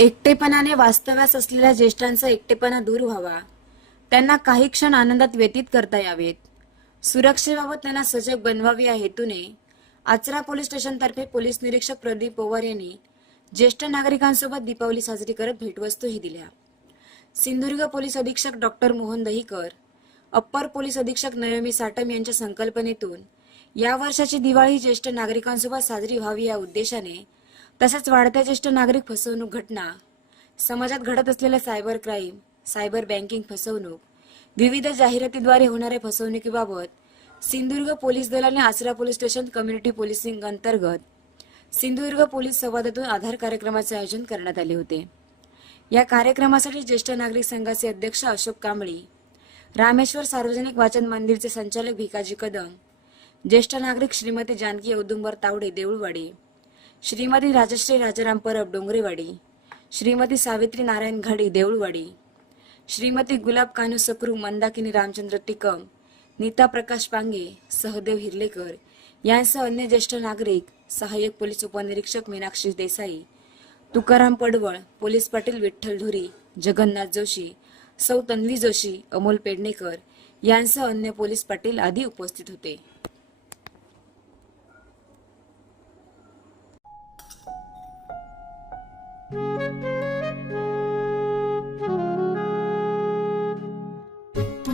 एकटेपणाने वास्तव्यास असलेल्या ज्येष्ठांचा एकटेपणा दूर व्हावा. त्यांना काही क्षण आनंदात व्यतीत करता यावेत. सुरक्षेबाबत त्यांना सजग बनवावे या हेतूने आचरा पोलीस स्टेशनतर्फे पोलीस निरीक्षक प्रदीप पवार यांनी ज्येष्ठ नागरिकांसोबत दीपावली साजरी करत भेटवस्तूही दिल्या. सिंधुदुर्ग पोलीस अधीक्षक doctor Mohan Dahikar upper police अधीक्षक नयोमी साटम यांच्या संकल्पनेतून या वर्षाची दिवाळी ज्येष्ठ नागरिकांसोबत साजरी व्हावी या उद्देशाने तसेच वाढत्या ज्येष्ठ नागरिक फसवणूक घटना समाजात घडत असलेल्या सायबर क्राईम सायबर बँकिंग फसवणूक विविध जाहिरातीद्वारे होणाऱ्या फसवणुकीबाबत सिंधुदुर्ग पोलीस दलाने आसरा पोलीस स्टेशन कम्युनिटी पोलिसिंग अंतर्गत सिंधुदुर्ग पोलीस संवादातून आधार कार्यक्रमाचे आयोजन करण्यात आले होते. या कार्यक्रमासाठी ज्येष्ठ नागरिक संघाचे अध्यक्ष अशोक कांबळी रामेश्वर सार्वजनिक वाचन मंदिरचे संचालक भिकाजी कदम ज्येष्ठ नागरिक श्रीमती जानकी औदुंबर तावडे देऊळवाडी श्रीमती राजश्री राजाराम परब डोंगरेवाडी श्रीमती सावित्री नारायण घाडी देऊळवाडी श्रीमती गुलाब कानू सकरू मंदाकिनी रामचंद्र टिकम नीता प्रकाश पांगे सहदेव हिरलेकर यांसह अन्य ज्येष्ठ नागरिक सहाय्यक पोलीस उपनिरीक्षक मीनाक्षी देसाई तुकाराम पडवळ पोलीस पाटील विठ्ठल धुरी जगन्नाथ जोशी सौ तन्वी जोशी अमोल पेडणेकर यांसह अन्य पोलीस पाटील आदी उपस्थित होते.